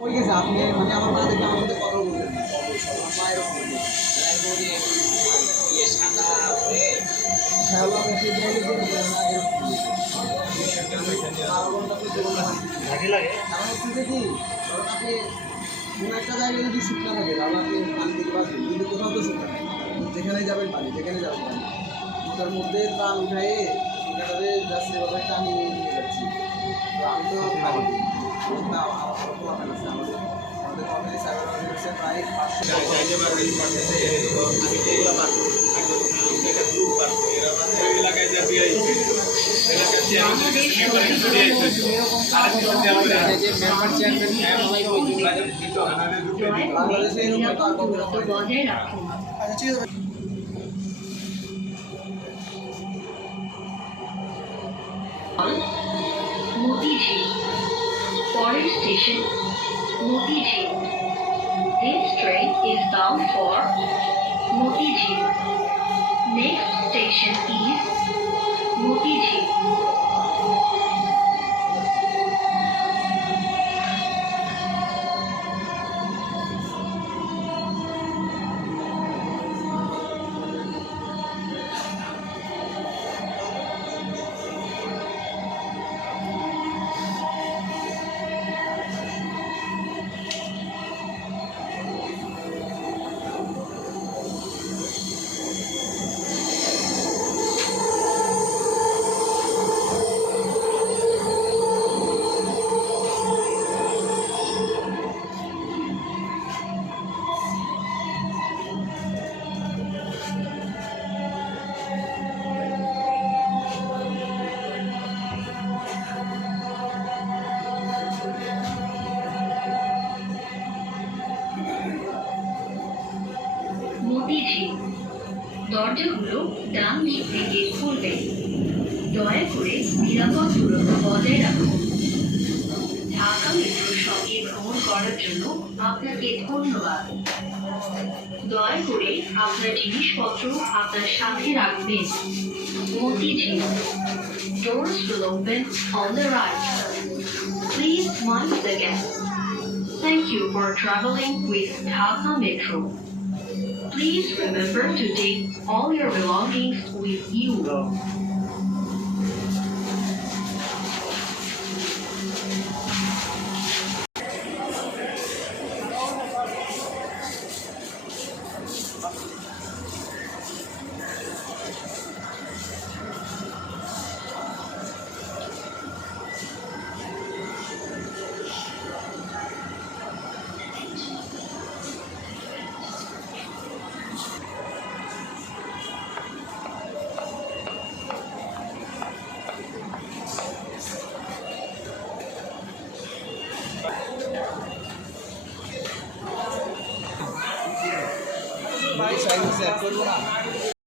ওই গেছে আপনি মানে আমার মা দেখে আমার সাথে কথা বলতেন আমার মায়ের লাগে কারণ হচ্ছে কি ধরুন আপনি কোনো একটা জায়গায় যদি শুকনা থাকে তাহলে আপনি পানি দিতে পারবেন কিন্তু কোথাও তো শুকনা নেই যেখানে যাবেন পানি যেখানে যাবেন পানি ওটার মধ্যে ত্রাণ উঠায়ে ওটাতে যাচ্ছে এভাবে টানিয়ে নিয়ে যাচ্ছি তো আমি তো পারি না আমার তো আমার আছে আমাদের কমিউনিটি সাইবার অর্গানাইজেশন প্রায় 500 বাংলাদেশে এরকম বজায় রাখুন। আচ্ছা ঠিক আছে Motiji. Forest Station, Motiji. This train is bound for Motiji. Next station is Motiji. Motijheel দরজাগুলো ডান দিক থেকে খুলবে। দয়া করে নিরাপদ দূরত্ব বজায় রাখুন। ঢাকা মেট্রোর সঙ্গে ভ্রমণ করার জন্য আপনাকে ধন্যবাদ। দয়া করে আপনার জিনিসপত্র আপনার সাথে রাখবেন। Motijheel Doors will open on the right. Please mind the gap. Thank you for traveling with Dhaka Metro. Please remember to take all your belongings with you. ভাই সাইজ করবো না